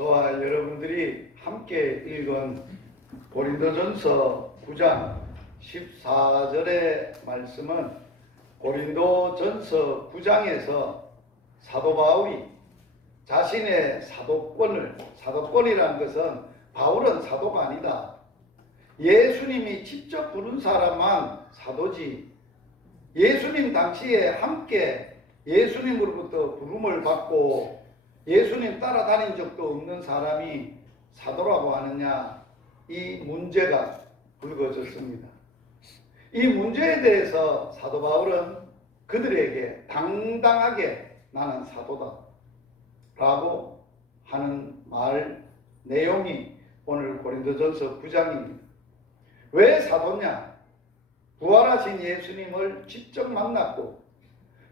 저와 여러분들이 함께 읽은 고린도전서 9장 14절의 말씀은 고린도전서 9장에서 사도 바울이 자신의 사도권이라는 것은 바울은 사도가 아니다. 예수님이 직접 부른 사람만 사도지. 예수님 당시에 함께 예수님으로부터 부름을 받고 예수님 따라다닌 적도 없는 사람이 사도라고 하느냐, 이 문제가 불거졌습니다. 이 문제에 대해서 사도 바울은 그들에게 당당하게 나는 사도다 라고 하는 말 내용이 오늘 고린도전서 9장입니다. 왜 사도냐? 부활하신 예수님을 직접 만났고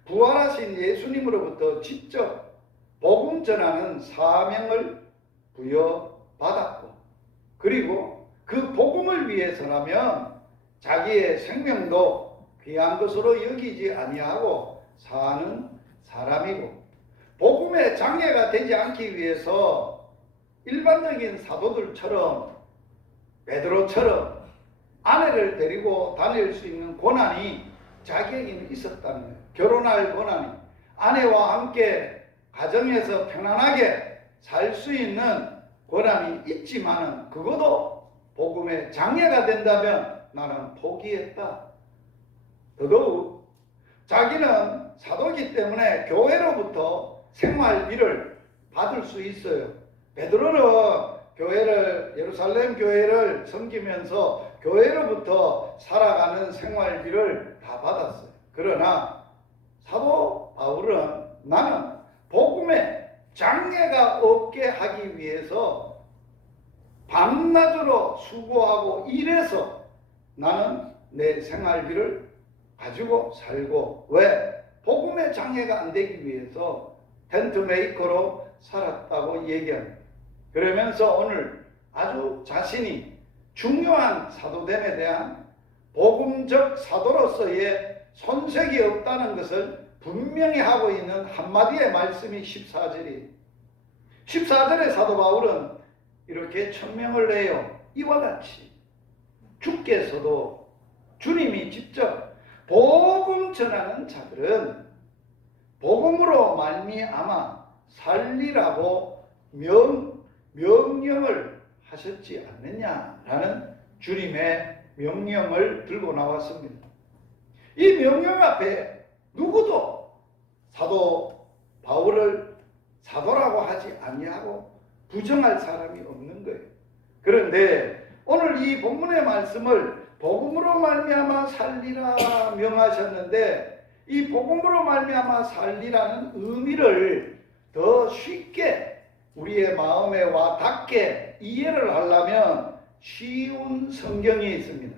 부활하신 예수님으로부터 직접 복음 전하는 사명을 부여받았고, 그리고 그 복음을 위해서라면 자기의 생명도 귀한 것으로 여기지 아니하고 사는 사람이고, 복음의 장애가 되지 않기 위해서 일반적인 사도들처럼 베드로처럼 아내를 데리고 다닐 수 있는 권한이 자기에게는 있었다는 거예요. 결혼할 권한이, 아내와 함께 가정에서 편안하게 살 수 있는 권한이 있지만은 그것도 복음의 장애가 된다면 나는 포기했다. 더더욱 자기는 사도이기 때문에 교회로부터 생활비를 받을 수 있어요. 베드로는 예루살렘 교회를 섬기면서 교회로부터 살아가는 생활비를 다 받았어요. 그러나 사도 바울은 나는 복음에 장애가 없게 하기 위해서 밤낮으로 수고하고 일해서 나는 내 생활비를 가지고 살고, 왜? 복음의 장애가 안 되기 위해서 텐트 메이커로 살았다고 얘기합니다. 그러면서 오늘 아주 자신이 중요한 사도됨에 대한 복음적 사도로서의 손색이 없다는 것을 분명히 하고 있는 한마디의 말씀이 14절이에요. 14절의 사도 바울은 이렇게 천명을 내요. 이와 같이 주께서도 주님이 직접 복음 전하는 자들은 복음으로 말미암아 살리라고 명령을 하셨지 않느냐라는 주님의 명령을 들고 나왔습니다. 이 명령 앞에 누구도 사도 바울을 사도라고 하지 아니하고 부정할 사람이 없는 거예요. 그런데 오늘 이 본문의 말씀을 복음으로 말미암아 살리라 명하셨는데, 이 복음으로 말미암아 살리라는 의미를 더 쉽게 우리의 마음에 와 닿게 이해를 하려면 쉬운 성경이 있습니다.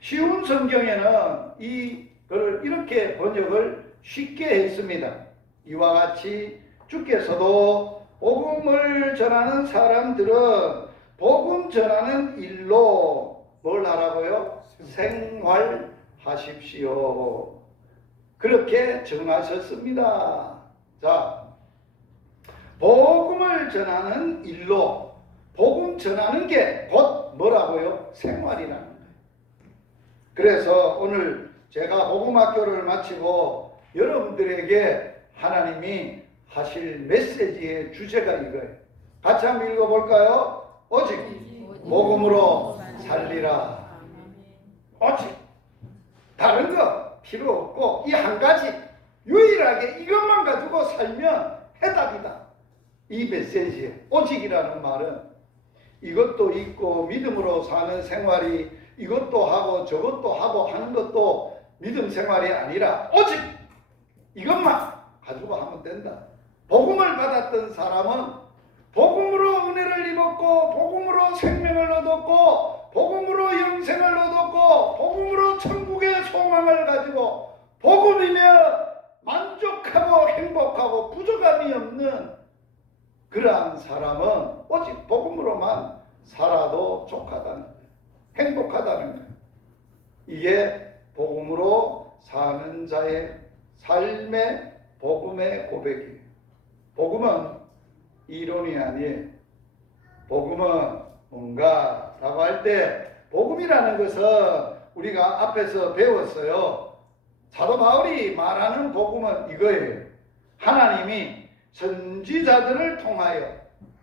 쉬운 성경에는 이걸 이렇게 번역을 쉽게 했습니다. 이와 같이 주께서도 복음을 전하는 사람들은 복음 전하는 일로 뭘 하라고요? 생활하십시오. 그렇게 정하셨습니다. 자, 복음을 전하는 일로, 복음 전하는 게 곧 뭐라고요? 생활이라는 거예요. 그래서 오늘 제가 복음학교를 마치고 여러분들에게 하나님이 하실 메시지의 주제가 이거예요. 같이 한번 읽어볼까요? 오직 복음으로 살리라. 오직 다른 거 필요 없고 이 한 가지 유일하게 이것만 가지고 살면 해답이다. 이 메시지에 오직이라는 말은 이것도 있고 믿음으로 사는 생활이 이것도 하고 저것도 하고 하는 것도 믿음 생활이 아니라 오직 이것만 가지고 하면 된다. 복음을 받았던 사람은 복음으로 은혜를 입었고 복음으로 생명을 얻었고 복음으로 영생을 얻었고 복음으로 천국의 소망을 가지고 복음이며 만족하고 행복하고 부족함이 없는 그러한 사람은 오직 복음으로만 살아도 족하다는 거예요. 행복하다는 거예요. 이게 복음으로 사는 자의 삶의 복음의 고백이에요. 복음은 이론이 아니에요. 복음은 뭔가라고 할 때 복음이라는 것은 우리가 앞에서 배웠어요. 사도 바울이 말하는 복음은 이거예요. 하나님이 선지자들을 통하여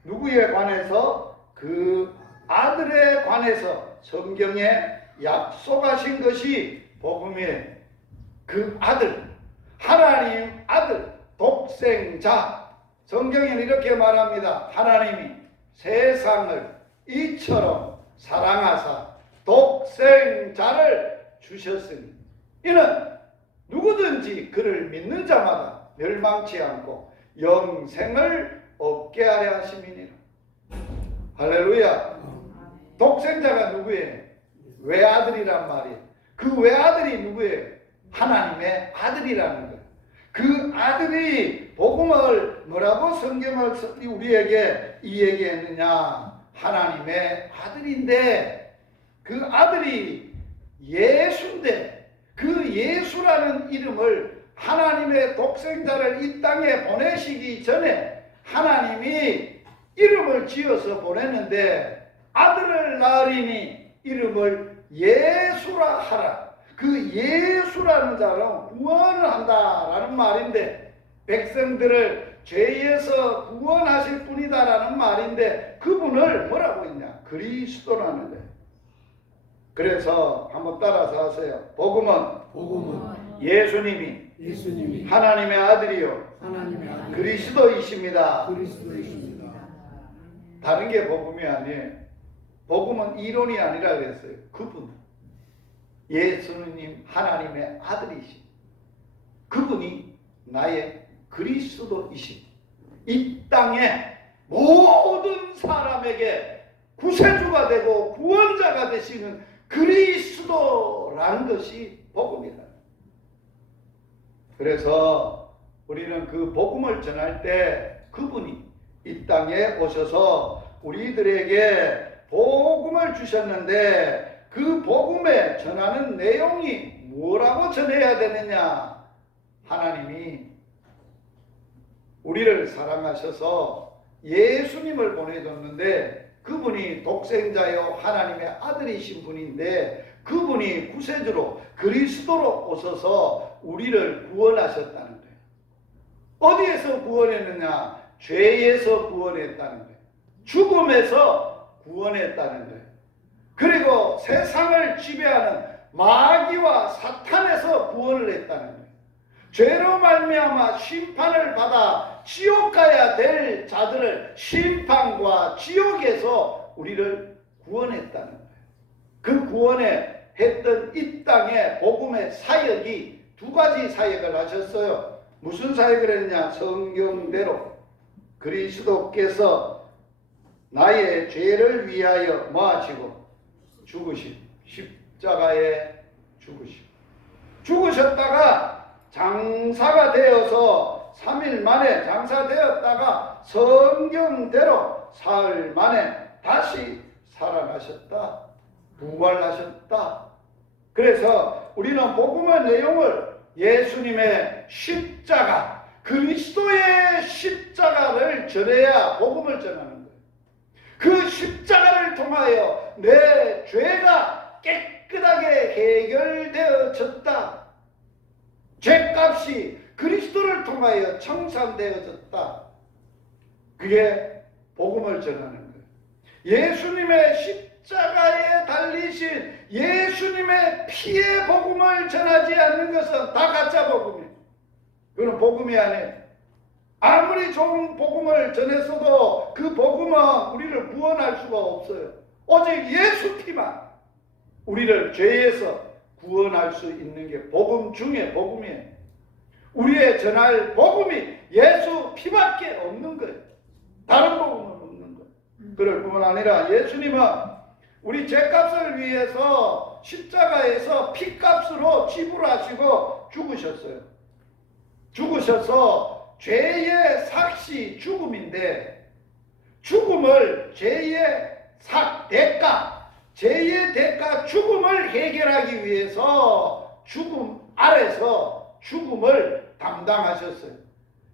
누구에 관해서? 그 아들에 관해서 성경에 약속하신 것이 복음이에요. 그 아들, 하나님 아들, 독생자. 성경에는 이렇게 말합니다. 하나님이 세상을 이처럼 사랑하사 독생자를 주셨으니 이는 누구든지 그를 믿는 자마다 멸망치 않고 영생을 얻게 하려 하심이니라. 할렐루야. 독생자가 누구예요? 외아들이란 말이에요. 그 외아들이 누구예요? 하나님의 아들이라는 거예요. 그 아들이 복음을 뭐라고 성경을 우리에게 이야기했느냐? 하나님의 아들인데 그 아들이 예수인데 그 예수라는 이름을 하나님의 독생자를 이 땅에 보내시기 전에 하나님이 이름을 지어서 보냈는데 아들을 낳으리니 이름을 예수라 하라. 그 예수라는 자는 구원을 한다라는 말인데 백성들을 죄에서 구원하실 분이다라는 말인데 그분을 뭐라고 했냐? 그리스도라는 거예요. 그래서 한번 따라서 하세요. 복음은 예수님이 하나님의 아들이요 그리스도이십니다. 다른 게 복음이 아니에요. 복음은 이론이 아니라 그랬어요. 그분 예수님 하나님의 아들이신 그분이 나의 그리스도이신 이 땅에 모든 사람에게 구세주가 되고 구원자가 되시는 그리스도라는 것이 복음이다. 그래서 우리는 그 복음을 전할 때 그분이 이 땅에 오셔서 우리들에게 복음을 주셨는데 그 복음에 전하는 내용이 뭐라고 전해야 되느냐? 하나님이 우리를 사랑하셔서 예수님을 보내줬는데 그분이 독생자요 하나님의 아들이신 분인데 그분이 구세주로 그리스도로 오셔서 우리를 구원하셨다는 거예요. 어디에서 구원했느냐? 죄에서 구원했다는 거예요. 죽음에서 구원했다는 거예요. 그리고 세상을 지배하는 마귀와 사탄에서 구원을 했다는 거예요. 죄로 말미암아 심판을 받아 지옥 가야 될 자들을 심판과 지옥에서 우리를 구원했다는 거예요. 그 구원에 했던 이 땅의 복음의 사역이 두 가지 사역을 하셨어요. 무슨 사역을 했냐? 성경대로 그리스도께서 나의 죄를 위하여 뭐 하시고? 죽으신 십자가에 죽으셨다가 장사가 되어서 3일 만에 장사되었다가 성경대로 사흘 만에 다시 살아나셨다. 부활하셨다. 그래서 우리는 복음의 내용을 예수님의 십자가, 그리스도의 십자가를 전해야 복음을 전하는 거예요. 그 십자가를 통하여 내 죄가 깨끗하게 해결되어졌다. 죄값이 그리스도를 통하여 청산되어졌다. 그게 복음을 전하는 거예요. 예수님의 십자가에 달리신 예수님의 피의 복음을 전하지 않는 것은 다 가짜 복음이에요. 그건 복음이 아니에요. 아무리 좋은 복음을 전했어도 그 복음은 우리를 구원할 수가 없어요. 오직 예수 피만 우리를 죄에서 구원할 수 있는 게 복음 중에 복음이에요. 우리의 전할 복음이 예수 피밖에 없는 거예요. 다른 복음은 없는 거예요. 그럴 뿐만 아니라 예수님은 우리 죄값을 위해서 십자가에서 피값으로 지불하시고 죽으셨어요. 죽으셔서 죄의 삭시 죽음인데 죽음을 죄의 대가 죄의 대가 죽음을 해결하기 위해서 죽음 아래서 죽음을 담당하셨어요.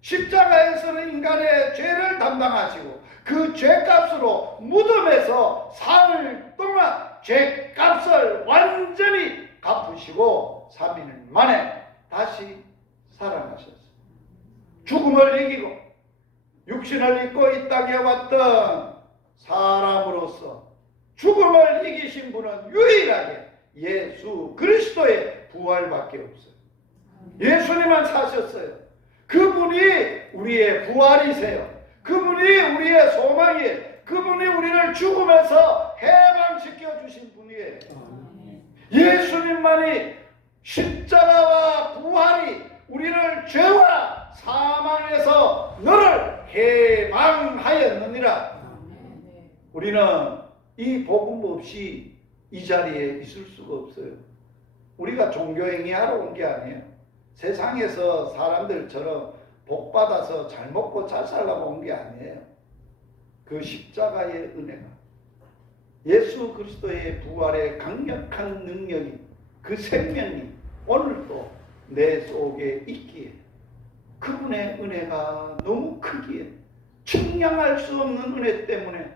십자가에서는 인간의 죄를 담당하시고 그 죄값으로 무덤에서 사흘 동안 죄값을 완전히 갚으시고 3일 만에 다시 살아나셨어요. 죽음을 이기고 육신을 입고 이 땅에 왔던 사람으로서 죽음을 이기신 분은 유일하게 예수 그리스도의 부활밖에 없어요. 예수님만 사셨어요. 그분이 우리의 부활이세요. 그분이 우리의 소망이에요. 그분이 우리를 죽음에서 해방시켜 주신 분이에요. 예수님만이 십자가와 부활이 우리를 죄와 사망에서 너를 해방하였느니라. 우리는 이 복음 없이 이 자리에 있을 수가 없어요. 우리가 종교행위하러 온 게 아니에요. 세상에서 사람들처럼 복 받아서 잘 먹고 잘 살라고 온 게 아니에요. 그 십자가의 은혜가, 예수 그리스도의 부활의 강력한 능력이, 그 생명이 오늘도 내 속에 있기에, 그분의 은혜가 너무 크기에, 측량할 수 없는 은혜 때문에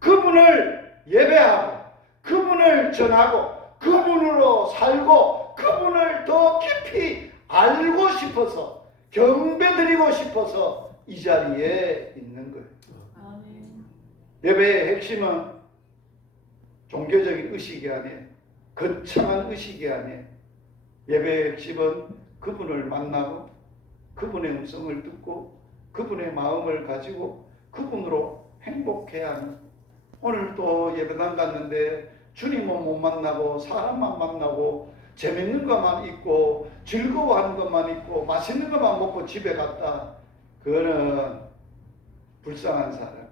그분을 예배하고 그분을 전하고 그분으로 살고 그분을 더 깊이 알고 싶어서, 경배드리고 싶어서 이 자리에 있는 거예요. 예배의 핵심은 종교적인 의식이 아니에요. 거창한 의식이 아니에요. 예배의 핵심은 그분을 만나고 그분의 음성을 듣고 그분의 마음을 가지고 그분으로 행복해야 하는. 오늘 또 예배당 갔는데 주님은 못 만나고 사람만 만나고 재밌는 것만 있고 즐거워하는 것만 있고 맛있는 것만 먹고 집에 갔다. 그거는 불쌍한 사람.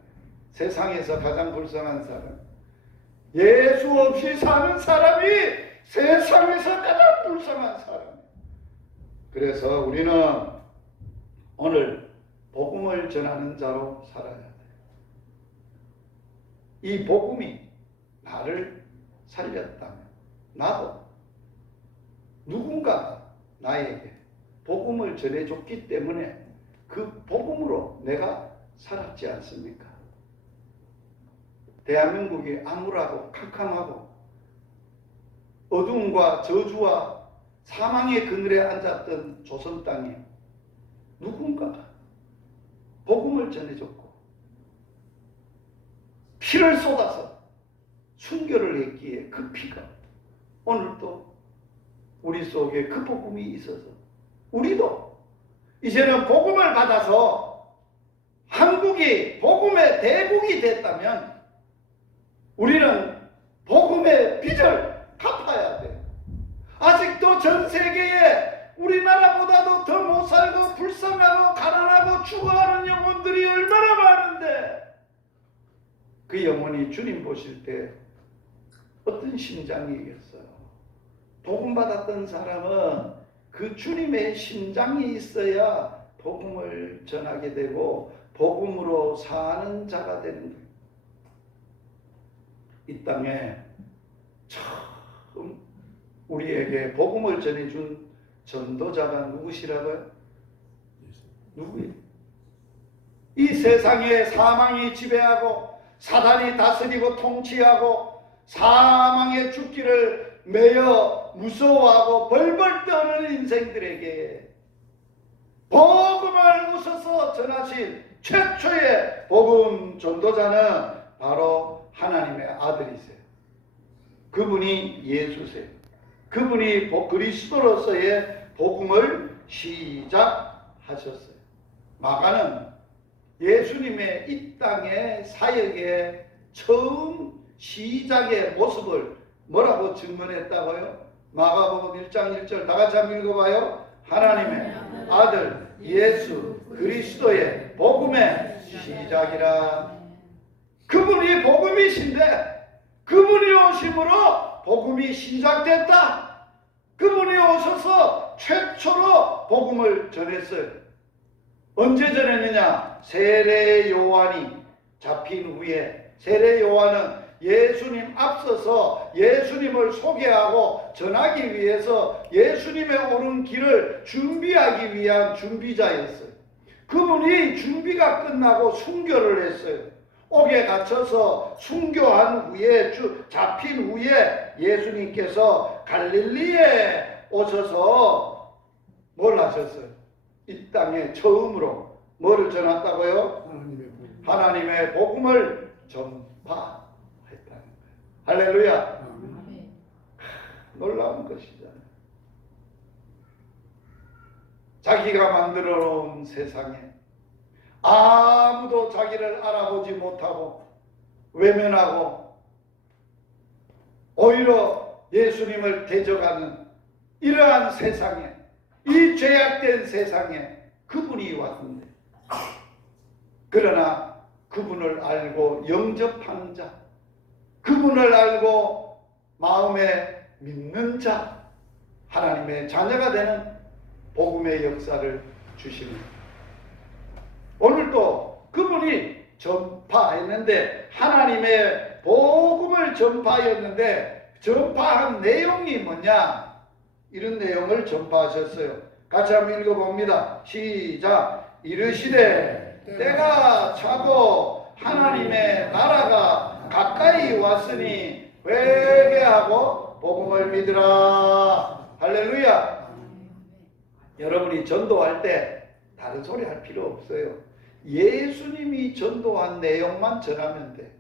세상에서 가장 불쌍한 사람. 예수 없이 사는 사람이 세상에서 가장 불쌍한 사람. 그래서 우리는 오늘 복음을 전하는 자로 살아야 돼. 이 복음이 나를 살렸다면 나도 누군가가 나에게 복음을 전해줬기 때문에 그 복음으로 내가 살았지 않습니까? 대한민국이 암울하고 캄캄하고 어두움과 저주와 사망의 그늘에 앉았던 조선 땅에 누군가가 복음을 전해줬고 피를 쏟아서 순교를 했기에 그 피가 오늘도 우리 속에 그 복음이 있어서 우리도 이제는 복음을 받아서 한국이 복음의 대국이 됐다면 우리는 복음의 빚을 갚아야 돼. 아직도 전 세계에 우리나라보다도 더 못 살고 불쌍하고 가난하고 죽어가는 영혼들이 얼마나 많은데 그 영혼이 주님 보실 때 어떤 심장이겠어요? 복음 받았던 사람은 그 주님의 심장이 있어야 복음을 전하게 되고 복음으로 사는 자가 되는 거예요. 이 땅에 처음 우리에게 복음을 전해준 전도자가 누구시라고요? 누구예요? 이 세상에 사망이 지배하고 사단이 다스리고 통치하고 사망의 죽기를 매여 무서워하고 벌벌 떠는 인생들에게 복음을 웃어서 전하신 최초의 복음 전도자는 바로 하나님의 아들이세요. 그분이 예수세요. 그분이 그리스도로서의 복음을 시작하셨어요. 마가는 예수님의 이 땅의 사역의 처음 시작의 모습을 뭐라고 증언했다고요? 마가복음 1장 1절 다 같이 한번 읽어봐요. 하나님의 아들 예수 그리스도의 복음의 시작이라. 그분이 복음이신데 그분이 오심으로 복음이 시작됐다. 그분이 오셔서 최초로 복음을 전했어요. 언제 전했느냐? 세례 요한이 잡힌 후에. 세례 요한은 예수님 앞서서 예수님을 소개하고 전하기 위해서 예수님의 오른 길을 준비하기 위한 준비자였어요. 그분이 준비가 끝나고 순교를 했어요. 옥에 갇혀서 순교한 후에 잡힌 후에 예수님께서 갈릴리에 오셔서 뭘 하셨어요? 이 땅에 처음으로 뭐를 전했다고요? 하나님의 복음을 전파했다는 거예요. 할렐루야. 놀라운 것이잖아요. 자기가 만들어 놓은 세상에 아무도 자기를 알아보지 못하고 외면하고 오히려 예수님을 대적하는 이러한 세상에, 이 죄악된 세상에 그분이 왔는데, 그러나 그분을 알고 영접하는 자, 그분을 알고 마음에 믿는 자, 하나님의 자녀가 되는 복음의 역사를 주십니다. 오늘도 그분이 전파했는데, 하나님의 복음을 전파했는데 전파한 내용이 뭐냐? 이런 내용을 전파하셨어요. 같이 한번 읽어봅니다. 시작. 이르시되 때가 차고 하나님의 나라가 가까이 왔으니 회개하고 복음을 믿으라. 할렐루야. 여러분이 전도할 때 다른 소리 할 필요 없어요. 예수님이 전도한 내용만 전하면 돼.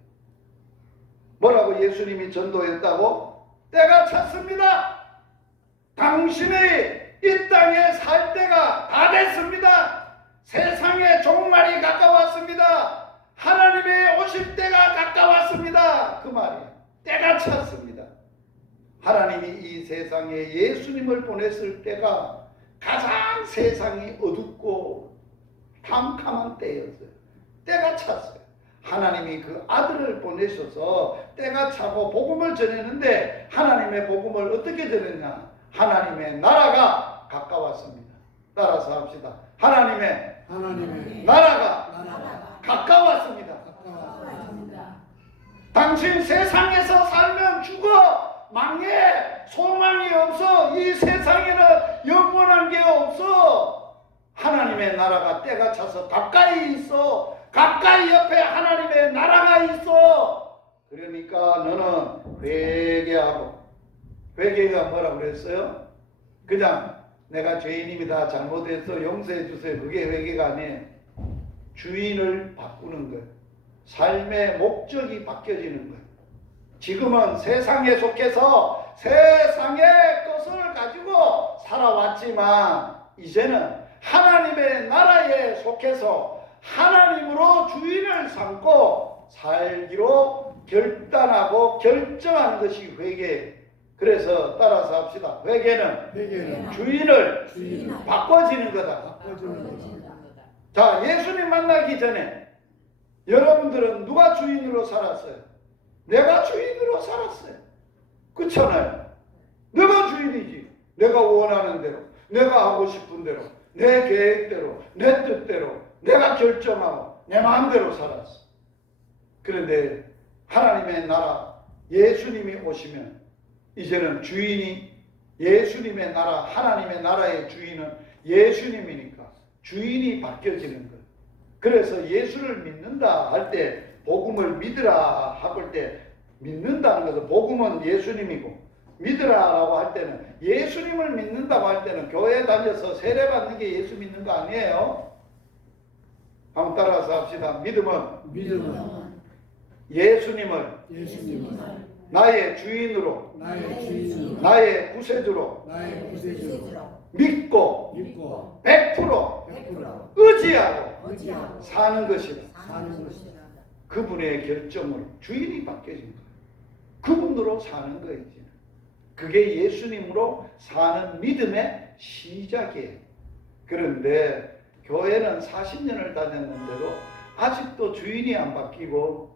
뭐라고 예수님이 전도했다고? 때가 찼습니다. 당신이 이 땅에 살 때가 다 됐습니다. 세상의 종말이 가까웠습니다. 하나님의 오실 때가 가까웠습니다. 그 말이에요. 때가 찼습니다. 하나님이 이 세상에 예수님을 보냈을 때가 가장 세상이 어둡고 캄캄한 때였어요. 때가 찼어요. 하나님이 그 아들을 보내셔서 때가 차고 복음을 전했는데, 하나님의 복음을 어떻게 전했냐? 하나님의 나라가 가까웠습니다. 따라서 합시다. 하나님의 나라가 가까웠습니다. 당신 세상에서 살면 죽어, 망해, 소망이 없어. 이 세상에는 영원한 게 없어. 하나님의 나라가 때가 차서 가까이 있어. 가까이 옆에 하나님의 나라가 있어. 그러니까 너는 회개하고, 회개가 뭐라고 그랬어요? 그냥 내가 죄인입니다, 잘못했어, 용서해 주세요, 그게 회개가 아니에요. 주인을 바꾸는 거예요. 삶의 목적이 바뀌어지는 거예요. 지금은 세상에 속해서 세상의 것을 가지고 살아왔지만, 이제는 하나님의 나라에 속해서 하나님으로 주인을 삼고 살기로 결단하고 결정하는 것이 회개. 그래서 따라서 합시다. 회개는 주인을 바꿔지는 거다. 자, 예수님 만나기 전에 여러분들은 누가 주인으로 살았어요? 내가 주인으로 살았어요. 그렇잖아요. 내가 주인이지. 내가 원하는 대로, 내가 하고 싶은 대로, 내 계획대로, 내 뜻대로 내가 결정하고 내 마음대로 살았어. 그런데 하나님의 나라, 예수님이 오시면 이제는 주인이, 예수님의 나라, 하나님의 나라의 주인은 예수님이니까 주인이 바뀌어지는 거예요. 그래서 예수를 믿는다 할 때, 복음을 믿으라 할 때, 믿는다는 것은 복음은 예수님이고, 믿으라라고 할 때는, 예수님을 믿는다고 할 때는 교회 다녀서 세례 받는 게 예수 믿는 거 아니에요. 한번 따라서 합시다. 믿음은 예수님을 나의 주인으로, 나의 구세주로 믿고 100% 의지하고 사는 것이다. 그분의 결정으로 주인이 바뀌어진 거예요. 그분으로 사는 거예요. 그게 예수님으로 사는 믿음의 시작이에요. 그런데 교회는 40년을 다녔는데도 아직도 주인이 안 바뀌고,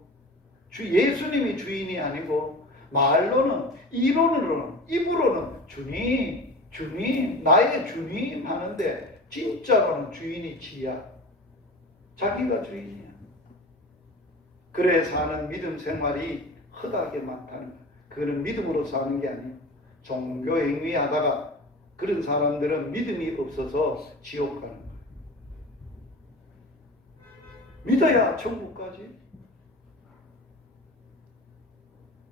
예수님이 주인이 아니고, 말로는, 이론으로는, 입으로는 주님, 나의 주님 하는데 진짜로는 주인이 지야. 자기가 주인이야. 그래 사는 믿음 생활이 허다하게 많다는 거야. 그거는 믿음으로 사는 게 아니에요. 종교 행위 하다가 그런 사람들은 믿음이 없어서 지옥 가는 거예요. 믿어야 천국 가지.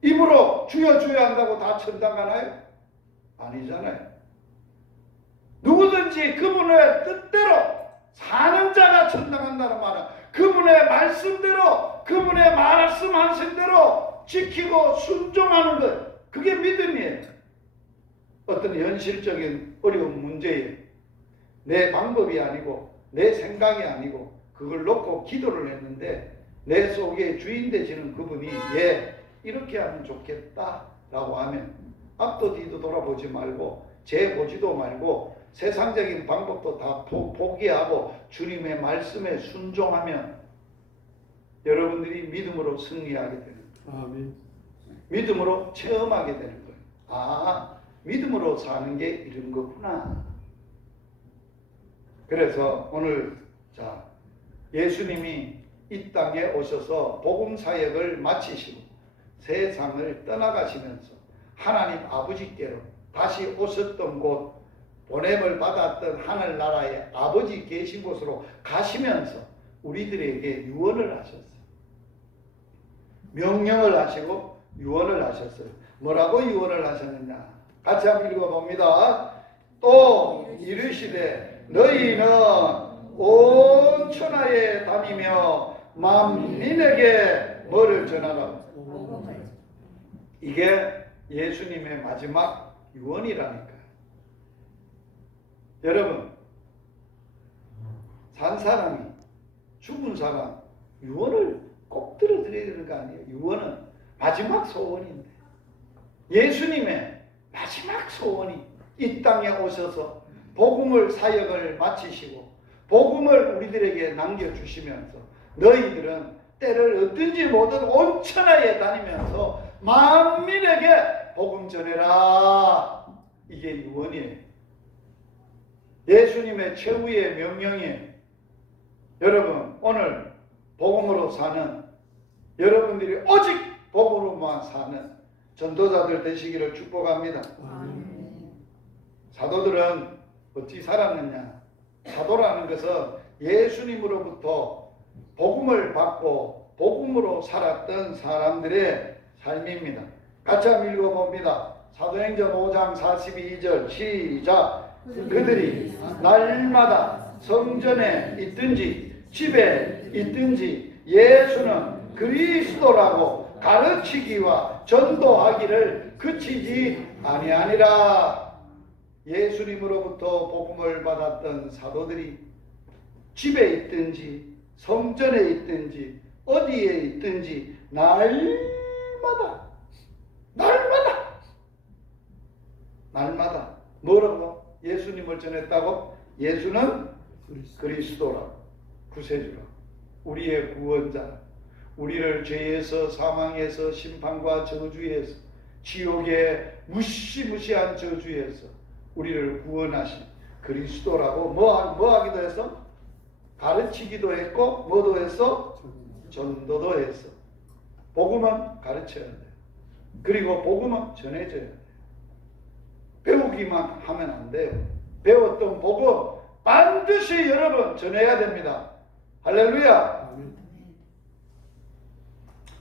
입으로 주여 주여 한다고 다 천당 가나요? 아니잖아요. 누구든지 그분의 뜻대로 사는 자가 천당 간다는 말은 그분의 말씀대로, 그분의 말씀하신 대로 지키고 순종하는 것, 그게 믿음이에요. 어떤 현실적인 어려운 문제에 내 방법이 아니고 내 생각이 아니고 그걸 놓고 기도를 했는데 내 속에 주인 되시는 그분이 이렇게 하면 좋겠다 라고 하면 앞도 뒤도 돌아보지 말고 재보지도 말고 세상적인 방법도 다 포기하고 주님의 말씀에 순종하면 여러분들이 믿음으로 승리하게 되는 거예요. 아멘. 믿음으로 체험하게 되는 거예요. 아, 믿음으로 사는 게 이런 거구나. 그래서 오늘 예수님이 이 땅에 오셔서 복음 사역을 마치시고 세상을 떠나가시면서 하나님 아버지께로 다시 오셨던 곳, 보냄을 받았던 하늘나라의 아버지 계신 곳으로 가시면서 우리들에게 유언을 하셨어요. 명령을 하시고 유언을 하셨어요. 뭐라고 유언을 하셨느냐? 같이 한번 읽어봅니다. 또 이르시되 너희는 온 천하에 다니며 만민에게 뭐를 전하라? 이게 예수님의 마지막 유언이라니까요. 여러분, 산 사람이 죽은 사람 유언을 꼭 들어드려야 되는 거 아니에요? 유언은 마지막 소원인데 예수님의 마지막 소원이 이 땅에 오셔서 복음을 사역을 마치시고 복음을 우리들에게 남겨주시면서 너희들은 때를 얻든지 뭐든 온 천하에 다니면서 만민에게 복음 전해라. 이게 유언이에요. 예수님의 최후의 명령이에요. 여러분, 오늘 복음으로 사는 여러분들이 오직 복음으로만 사는 전도자들 되시기를 축복합니다. 사도들은 어찌 살았느냐? 사도라는 것은 예수님으로부터 복음을 받고 복음으로 살았던 사람들의 삶입니다. 같이 한번 읽어봅니다. 사도행전 5장 42절 시작. 그들이 날마다 성전에 있든지 집에 있든지 예수는 그리스도라고 가르치기와 전도하기를 그치지 아니하니라. 예수님으로부터 복음을 받았던 사도들이 집에 있든지 성전에 있든지 어디에 있든지 날마다 뭐라고? 예수님을 전했다고? 예수는 그리스도라, 구세주라, 우리의 구원자, 우리를 죄에서 사망에서 심판과 저주에서 지옥의 무시무시한 저주에서 우리를 구원하신 그리스도라고 뭐 하기도 했어? 가르치기도 했고 뭐도 했어? 전도도 했어. 복음은 가르쳐야 돼. 그리고 복음은 전해줘야 돼. 배우기만 하면 안 돼요. 배웠던 복음 반드시 여러분 전해야 됩니다. 할렐루야.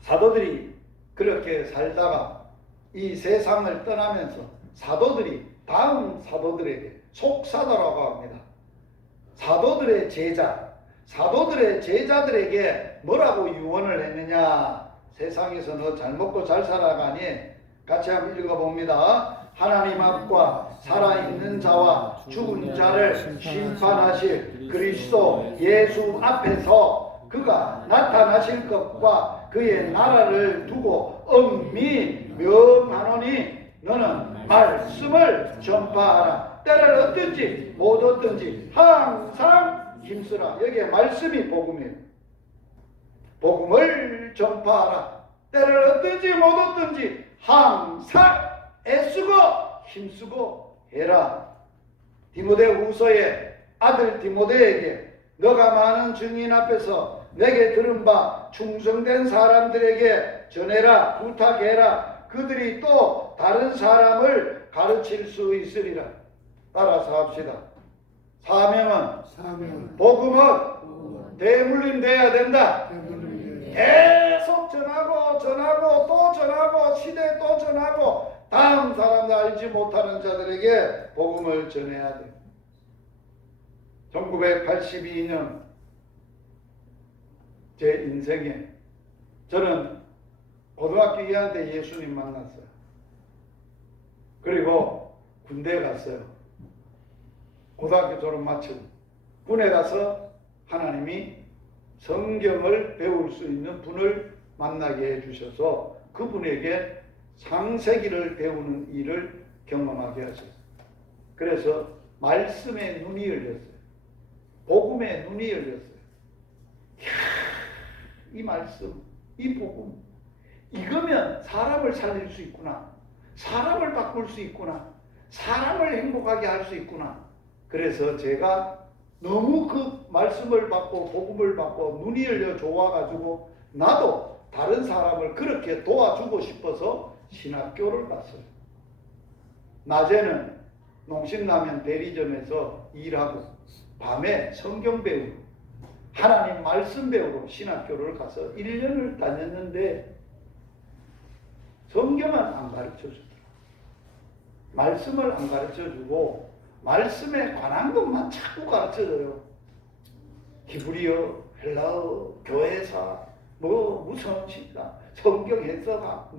사도들이 그렇게 살다가 이 세상을 떠나면서 사도들이 다음 사도들에게 속사도라고 합니다. 사도들의 제자, 사도들의 제자들에게 뭐라고 유언을 했느냐? 세상에서 너 잘 먹고 잘 살아가니? 같이 한번 읽어봅니다. 하나님 앞과 살아있는 자와 죽은 자를 심판하실 그리스도 예수 앞에서 그가 나타나실 것과 그의 나라를 두고 엄히 명하노니 너는 말씀을 전파하라. 때를 얻든지 못 얻든지 항상 힘쓰라. 여기에 말씀이 복음이에요. 복음을 전파하라. 때를 얻든지 못 얻든지 항상 애쓰고 힘쓰고 해라. 디모데후서의 아들 디모데에게 너가 많은 증인 앞에서 내게 들은 바 충성된 사람들에게 전해라, 부탁해라. 그들이 또 다른 사람을 가르칠 수 있으리라. 따라서 합시다. 사명은 복음은 대물림 돼야 된다. 계속 전하고 또 전하고 시대에 또 전하고 다음 사람들 알지 못하는 자들에게 복음을 전해야 돼. 1982년 제 인생에 저는 고등학교 2학년 때 예수님 만났어요. 그리고 군대에 갔어요. 고등학교 졸업 마치고 군에 가서 하나님이 성경을 배울 수 있는 분을 만나게 해주셔서 그분에게 창세기를 배우는 일을 경험하게 하셨어요. 그래서 말씀의 눈이 열렸어요. 복음의 눈이 열렸어요. 이야, 이 말씀, 이 복음, 이거면 사람을 살릴 수 있구나. 사람을 바꿀 수 있구나. 사람을 행복하게 할 수 있구나. 그래서 제가 너무 그 말씀을 받고 복음을 받고 눈이 열려 좋아가지고 나도 다른 사람을 그렇게 도와주고 싶어서 신학교를 갔어요. 낮에는 농심라면 대리점에서 일하고 밤에 성경 배우러 하나님 말씀 배우러 신학교를 가서 1년을 다녔는데 성경은 안 가르쳐주더라. 말씀을 안 가르쳐주고 말씀에 관한 것만 자꾸 가르쳐줘요. 히브리어, 헬라어, 교회사, 무슨 신학, 성경 해석학,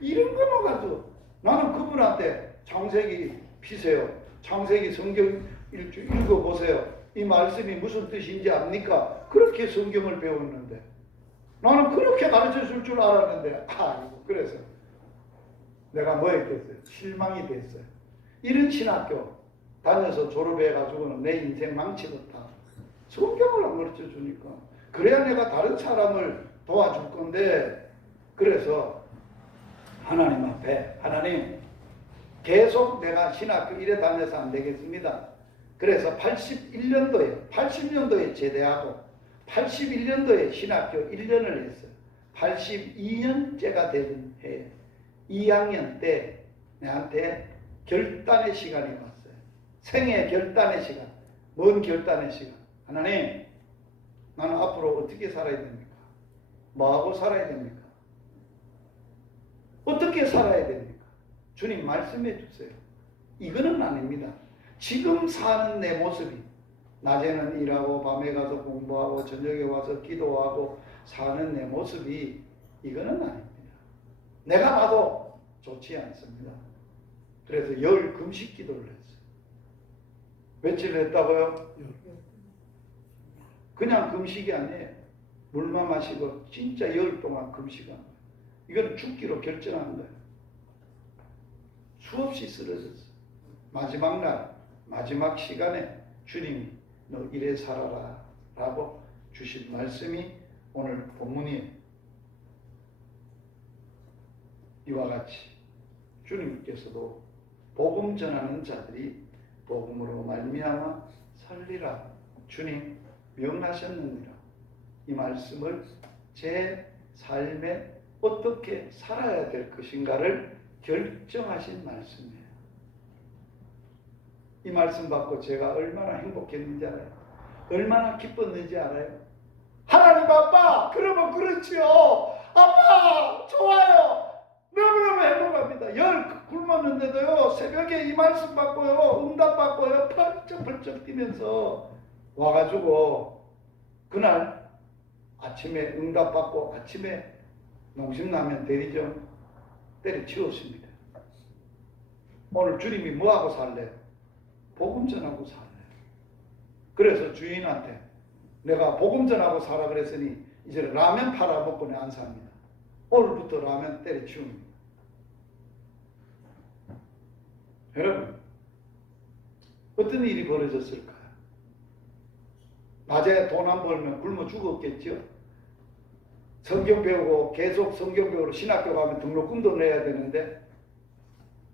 이런 거만 가지고 나는 그분한테 창세기 피세요. 창세기 성경 읽어보세요. 이 말씀이 무슨 뜻인지 압니까? 그렇게 성경을 배웠는데 나는 그렇게 가르쳐 줄 줄 알았는데 그래서 내가 뭐 했겠어요? 실망이 됐어요. 이런 신학교 다녀서 졸업해가지고는 내 인생 망치겠다. 성경을 안 가르쳐 주니까. 그래야 내가 다른 사람을 도와줄 건데, 그래서 하나님 앞에, 하나님, 계속 내가 신학교 이래 다녀서 안 되겠습니다. 그래서 80년도에 제대하고, 81년도에 신학교 1년을 했어요. 82년째가 된 해에 2학년 때 내한테 결단의 시간이 왔어요. 생애 결단의 시간. 뭔 결단의 시간? 하나님, 나는 앞으로 어떻게 살아야 됩니까? 뭐하고 살아야 됩니까? 어떻게 살아야 됩니까? 주님 말씀해 주세요. 이거는 아닙니다. 지금 사는 내 모습이 낮에는 일하고 밤에 가서 공부하고 저녁에 와서 기도하고 사는 내 모습이 이거는 아닙니다. 내가 봐도 좋지 않습니다. 그래서 10 금식 기도를 했어요. 며칠 했다고요? 그냥 금식이 아니에요. 물만 마시고 진짜 10 동안 금식한 거예요. 이건 죽기로 결정한 거예요. 수없이 쓰러졌어요. 마지막 날, 마지막 시간에 주님이 너 이래 살아라 라고 주신 말씀이 오늘 본문이에요. 이와 같이 주님께서도 복음 전하는 자들이 복음으로 말미암아 살리라 주님 명하셨느니라. 이 말씀을 제 삶에 어떻게 살아야 될 것인가를 결정하신 말씀이에요. 이 말씀 받고 제가 얼마나 행복했는지 알아요? 얼마나 기뻤는지 알아요? 하나님 아빠, 그러면 그렇지요. 아빠, 좋아요. 너무너무 행복합니다. 열 굶었는데도요, 새벽에 이 말씀 받고요, 응답 받고요, 펄쩍펄쩍 뛰면서 와가지고, 그날 아침에 응답 받고, 아침에 농심라면 대리점 때려치웠습니다. 오늘 주님이 뭐하고 살래요? 복음 전하고 살래요. 그래서 주인한테 내가 복음 전하고 살아 그랬으니 이제 라면 팔아 먹고는 안 삽니다. 오늘부터 라면 때려치웁니다. 여러분, 어떤 일이 벌어졌을까요? 낮에 돈 안 벌면 굶어 죽었겠죠? 성경 배우고 계속 성경 배우러 신학교 가면 등록금도 내야 되는데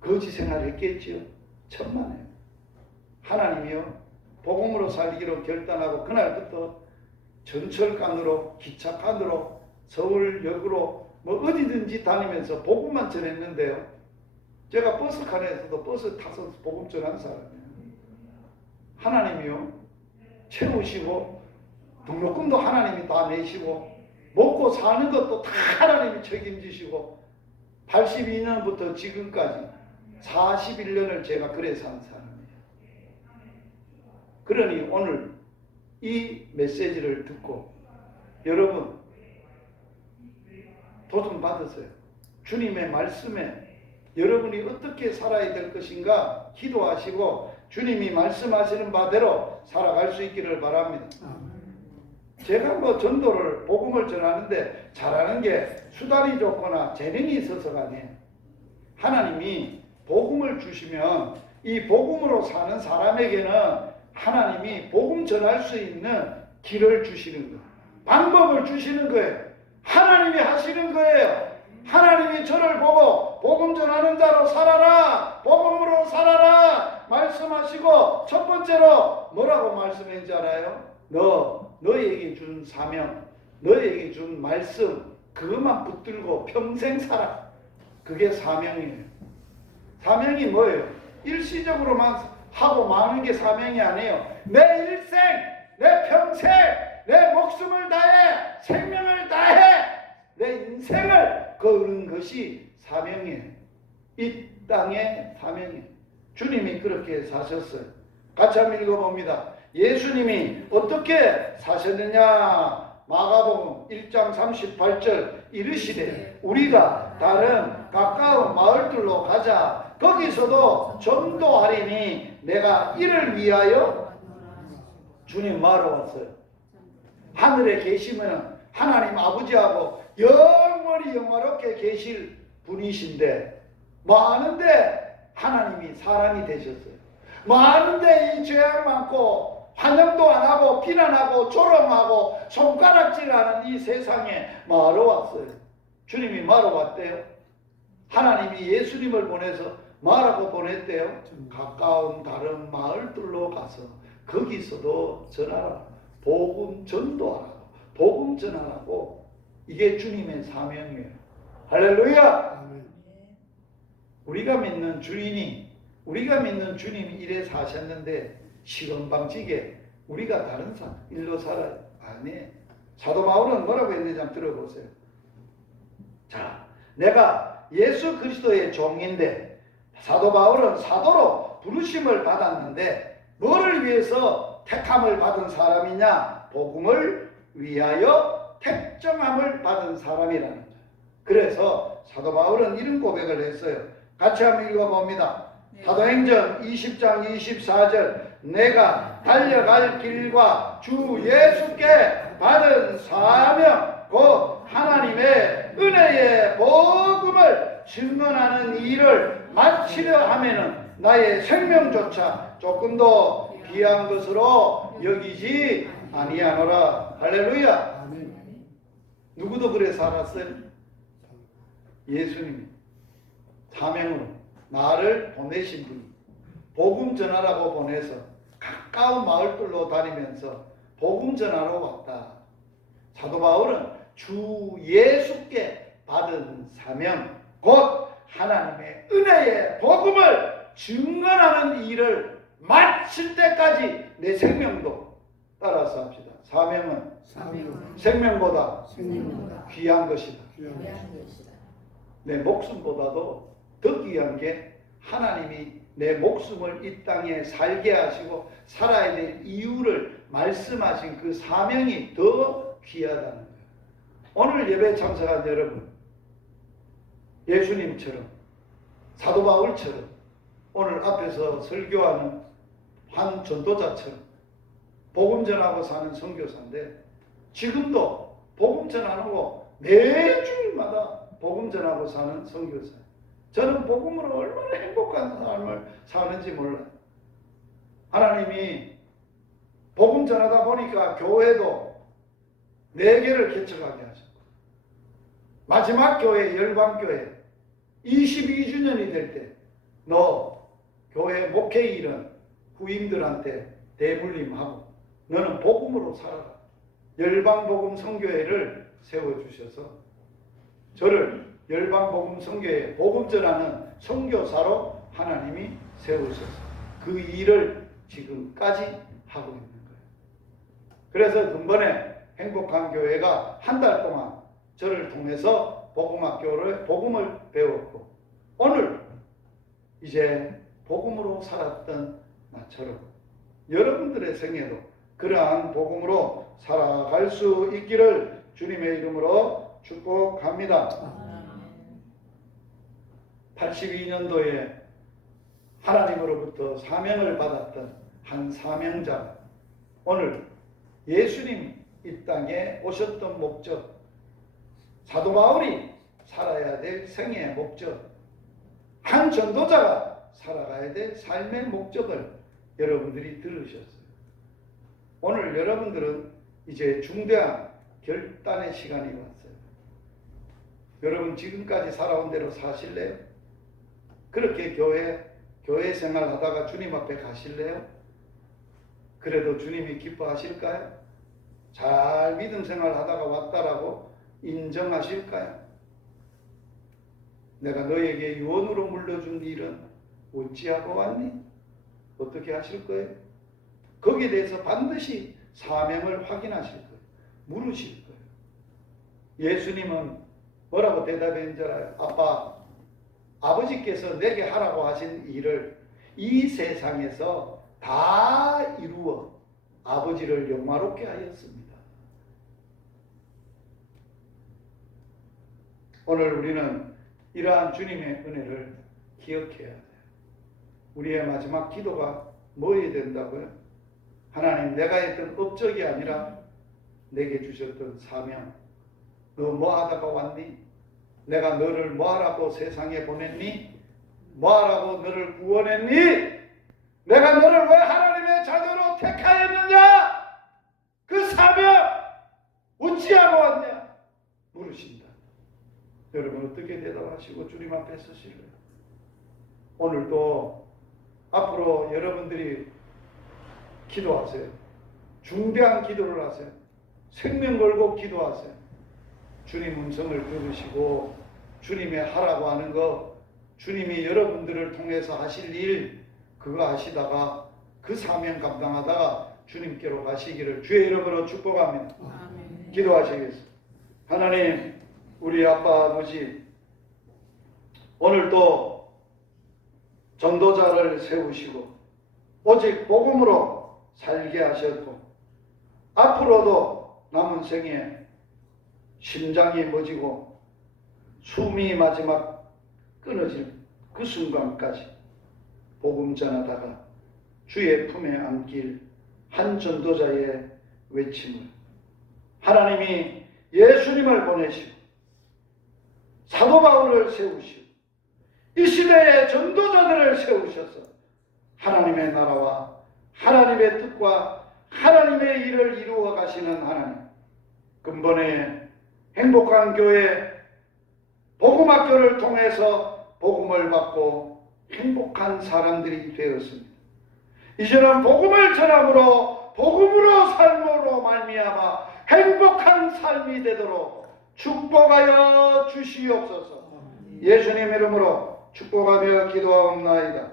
거지 생활했겠지요? 천만에요. 하나님이요 복음으로 살기로 결단하고 그날부터 전철간으로 기차칸으로 서울역으로 어디든지 다니면서 복음만 전했는데요. 제가 버스칸에서도 버스 타서 복음 전한 사람이에요. 하나님이요 채우시고 등록금도 하나님이 다 내시고 먹고 사는 것도 다 하나님이 책임지시고 82년부터 지금까지 41년을 제가 그래 산 사람이에요. 그러니 오늘 이 메시지를 듣고 여러분 도전 받으세요. 주님의 말씀에 여러분이 어떻게 살아야 될 것인가 기도하시고 주님이 말씀하시는 바대로 살아갈 수 있기를 바랍니다. 제가 뭐 전도를 복음을 전하는데 잘하는 게 수단이 좋거나 재능이 있어서가 아니에요. 하나님이 복음을 주시면 이 복음으로 사는 사람에게는 하나님이 복음 전할 수 있는 길을 주시는 거예요. 방법을 주시는 거예요. 하나님이 하시는 거예요. 하나님이 저를 보고 복음 전하는 자로 살아라, 복음으로 살아라 말씀하시고 첫 번째로 뭐라고 말씀했는지 알아요? 너에게 준 사명, 너에게 준 말씀 그것만 붙들고 평생 살아. 그게 사명이에요. 사명이 뭐예요? 일시적으로만 하고 마는 게 사명이 아니에요. 내 일생, 내 평생, 내 목숨을 다해, 생명을 다해 내 인생을 거는 것이 사명이에요. 이 땅의 사명이에요. 주님이 그렇게 사셨어요. 같이 한번 읽어봅니다. 예수님이 어떻게 사셨느냐? 마가복음 1장 38절 이르시되 우리가 다른 가까운 마을들로 가자. 거기서도 전도하리니 내가 이를 위하여 주님 말하러 왔어요. 하늘에 계시면 하나님 아버지하고 영원히 영화롭게 계실 분이신데 많은데 하나님이 사람이 되셨어요. 많은데 이 죄악 많고 환영도 안 하고 비난하고 조롱하고 손가락질하는 이 세상에 말러 왔어요. 주님이 말러 왔대요. 하나님이 예수님을 보내서 말하고 보냈대요. 가까운 다른 마을들로 가서 거기서도 전하라. 복음 전도하라. 복음 전하라고. 이게 주님의 사명이에요. 할렐루야. 우리가 믿는 주님이 이래 사셨는데 시건방지게 우리가 다른 일로 살아요. 아니, 사도 바울은 뭐라고 했는지 한번 들어보세요. 자, 내가 예수 그리스도의 종인데 사도 바울은 사도로 부르심을 받았는데 뭐를 위해서 택함을 받은 사람이냐? 복음을 위하여 택정함을 받은 사람이라는 거예요. 그래서 사도 바울은 이런 고백을 했어요. 같이 한번 읽어봅니다. 사도행전 20장 24절 내가 달려갈 길과 주 예수께 받은 사명 곧 하나님의 은혜의 복음을 증언하는 일을 마치려 하면은 나의 생명조차 조금도 귀한 것으로 여기지 아니하노라. 할렐루야. 누구도 그래 살았어요? 예수님이 사명으로 나를 보내신 분이 복음 전하라고 보내서 가까운 마을들로 다니면서 복음 전하러 왔다. 사도 바울은 주 예수께 받은 사명 곧 하나님의 은혜의 복음을 증언하는 일을 마칠 때까지 내 생명도 따라서 합시다. 사명은 생명보다 귀한 것이다. 내 목숨보다도 더 귀한 게 하나님이 내 목숨을 이 땅에 살게 하시고 살아야 될 이유를 말씀하신 그 사명이 더 귀하다는 거예요. 오늘 예배 참석한 여러분, 예수님처럼 사도 바울처럼 오늘 앞에서 설교하는 한 전도자처럼 복음 전하고 사는 선교사인데 지금도 복음 전하고 매주일마다 복음 전하고 사는 선교사예요. 저는 복음으로 얼마나 행복한 삶을 사는지 몰라요. 하나님이 복음 전하다 보니까 교회도 4개를 개척하게 하셨고 마지막 교회 열방교회 22주년이 될 때 너 교회 목회 일은 후임들한테 대물림하고 너는 복음으로 살아라. 열방복음 선교회를 세워주셔서 저를 열방복음 선교회 복음 전하는 선교사로 하나님이 세우셔서 그 일을 지금까지 하고 있는 거예요. 그래서 근본에 행복한 교회가 한 달 동안 저를 통해서 복음을 배웠고 오늘 이제 복음으로 살았던 나처럼 여러분들의 생애도 그러한 복음으로 살아갈 수 있기를 주님의 이름으로 축복합니다. 82년도에 하나님으로부터 사명을 받았던 한 사명자가 오늘 예수님이 이 땅에 오셨던 목적, 사도 바울이 살아야 될 생애의 목적, 한 전도자가 살아가야 될 삶의 목적을 여러분들이 들으셨어요. 오늘 여러분들은 이제 중대한 결단의 시간이 왔어요. 여러분 지금까지 살아온 대로 사실래요? 그렇게 교회 생활하다가 주님 앞에 가실래요? 그래도 주님이 기뻐하실까요? 잘 믿음 생활하다가 왔다라고 인정하실까요? 내가 너에게 유언으로 물려준 일은 어찌하고 왔니? 어떻게 하실 거예요? 거기에 대해서 반드시 사명을 확인하실 거예요. 물으실 거예요. 예수님은 뭐라고 대답한 줄 알아요? 아버지께서 내게 하라고 하신 일을 이 세상에서 다 이루어 아버지를 영화롭게 하였습니다. 오늘 우리는 이러한 주님의 은혜를 기억해야 돼요. 우리의 마지막 기도가 뭐여야 된다고요? 하나님, 내가 했던 업적이 아니라 내게 주셨던 사명. 너 뭐 하다가 왔니? 내가 너를 뭐 하라고 세상에 보냈니? 뭐 하라고 너를 구원했니? 내가 너를 왜 하나님의 자녀로 택하였느냐? 그 사명 어찌하고 왔냐? 물으신다. 여러분 어떻게 대답하시고 주님 앞에 서실래요? 오늘도 앞으로 여러분들이 기도하세요. 중대한 기도를 하세요. 생명 걸고 기도하세요. 주님 음성을 들으시고 주님의 하라고 하는 거, 주님이 여러분들을 통해서 하실 일, 그거 하시다가 그 사명 감당하다가 주님께로 가시기를 주의 이름으로 축복합니다. 아멘. 기도하시겠습니다. 하나님, 우리 아빠 아버지, 오늘도 전도자를 세우시고 오직 복음으로 살게 하셨고 앞으로도 남은 생에 심장이 멎이고 숨이 마지막 끊어질 그 순간까지 복음 전하다가 주의 품에 안길 한 전도자의 외침을 하나님이 예수님을 보내시고 사도 바울을 세우시고 이 시대의 전도자들을 세우셔서 하나님의 나라와 하나님의 뜻과 하나님의 일을 이루어 가시는 하나님, 근본의 행복한 교회 복음학교를 통해서 복음을 받고 행복한 사람들이 되었습니다. 이제는 복음을 전함으로 복음으로 삶으로 말미암아 행복한 삶이 되도록 축복하여 주시옵소서. 예수님 이름으로 축복하며 기도하옵나이다.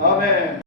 아멘.